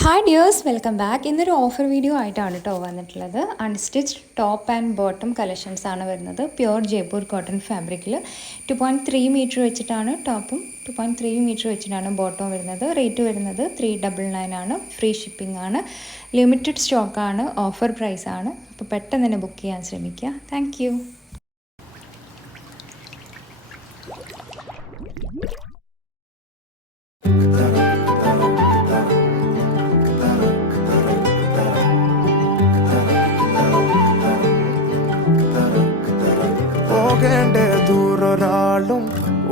Hi dears, welcome back. ഇന്നൊരു offer video ആയിട്ടാണ് കേട്ടോ വന്നിട്ടുള്ളത്. Unstitched top and bottom collections ആണ് വരുന്നത്. പ്യുവർ ജയ്പൂർ കോട്ടൺ ഫാബ്രിക്കിൽ 2.3 മീറ്റർ വെച്ചിട്ടാണ് ടോപ്പും 2.3 മീറ്റർ വെച്ചിട്ടാണ് ബോട്ടവും വരുന്നത്. റേറ്റ് വരുന്നത് 399 ആണ്. ഫ്രീ ഷിപ്പിംഗ് ആണ്. ലിമിറ്റഡ് സ്റ്റോക്കാണ്. ഓഫർ പ്രൈസ് ആണ്. അപ്പോൾ പെട്ടെന്ന് തന്നെ ബുക്ക് ചെയ്യാൻ ശ്രമിക്കുക. Thank you. പോകേണ്ട ദൂരൊരാളും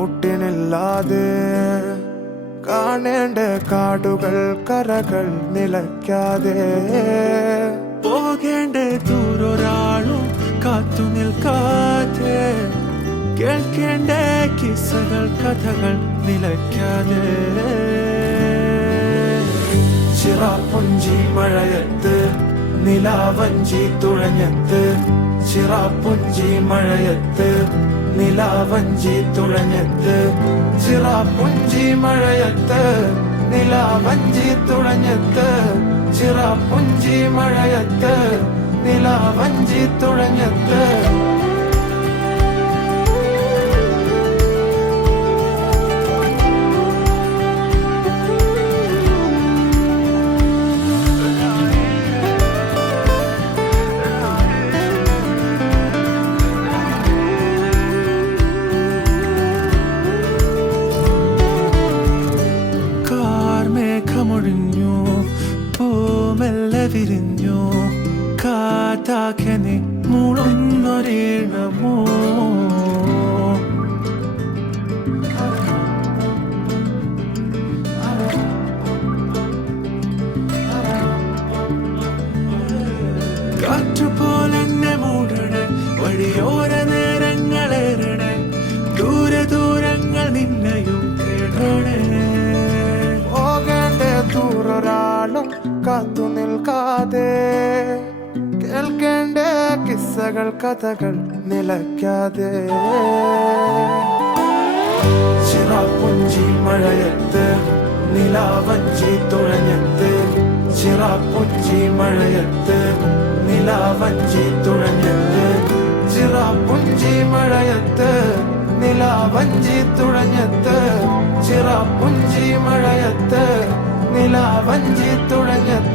ഒട്ടിനില്ലാതെ കാണേണ്ട കാടുകൾ കരകൾ നിലയ്ക്കാതെ പോകേണ്ട ദൂരൊരാളും കാത്തു നിൽക്കാതെ കേൾക്കേണ്ട കിസ്സകൾ കഥകൾ നിലയ്ക്കാതെ ചിറാപ്പുഞ്ചി മഴയത്ത് നിലാവഞ്ചി തുഴഞ്ഞത്ത് ചിറാപ്പുഞ്ചി മഴയത്ത് നിലാവഞ്ചി തുഴഞ്ഞത്ത് ചിറാപ്പുഞ്ചി മഴയത്ത് നിലാവഞ്ചി തുഴഞ്ഞത്ത് ചിറാപ്പുഞ്ചി മഴയത്ത് നിലാവഞ്ചി തുഴഞ്ഞത്ത് മേഘമൊഴിഞ്ഞു പൂമെല്ലെ വിരിഞ്ഞു കാറ്റാകെ മൂളുന്നൊരീണമോ കാറ്റുപോലെന്നെ മൂടണേ വഴിയോര നേരങ്ങളേറണേ ദൂരെ ദൂരങ്ങൾ നിന്നെയും കേടണേ ദൂരൊരാളും കാത്തു നിൽക്കാതെ കേൾക്കേണ്ട കിസ്സകൾ കഥകൾ നിലയ്ക്കാതെ ചിറാപ്പുഞ്ചി മഴയത്ത് നിലാവഞ്ചി തുഴഞ്ഞത്ത് ചിറാപ്പുഞ്ചി മഴയത്ത് നിലാവഞ്ചി തുഴഞ്ഞത്ത് ചിറാപ്പുഞ്ചി മഴയത്ത് നിലാവഞ്ചി തുഴഞ്ഞത്ത് ചിറാപ്പുഞ്ചി മഴയത്ത് നിലാവഞ്ചി തുഴഞ്ഞത്ത്